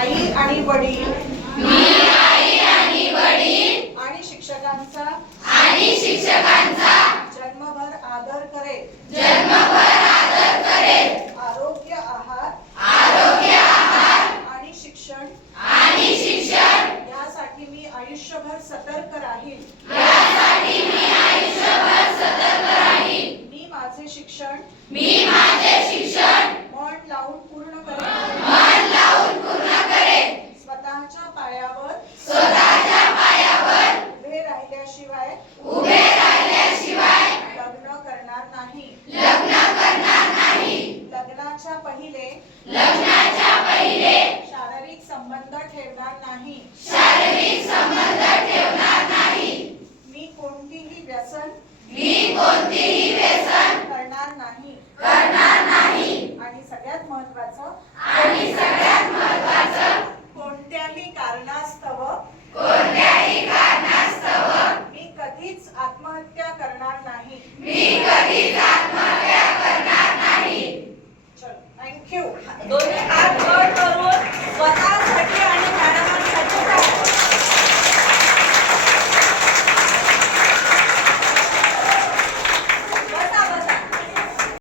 आई आणि वडील आणि शिक्षकांचा जन्मभर आदर करेल. आरोग्य आहार आणि शिक्षण यासाठी मी आयुष्यभर सतर्क राहील. मी माझे शिक्षण मन लावून पूर्ण करेन. स्वतःच्या पायावर उभे राहिल्याशिवाय लग्न करणार नाही. लग्नाच्या पहिले शारीरिक संबंध ठेवणार नाही. मी कोणतीही व्यसन करणार नाही. आणि सगळ्यात महत्त्वाचं कोणत्याही कारणास्तव मी कधीच आत्महत्या करणार नाही. चलो, थँक्यू.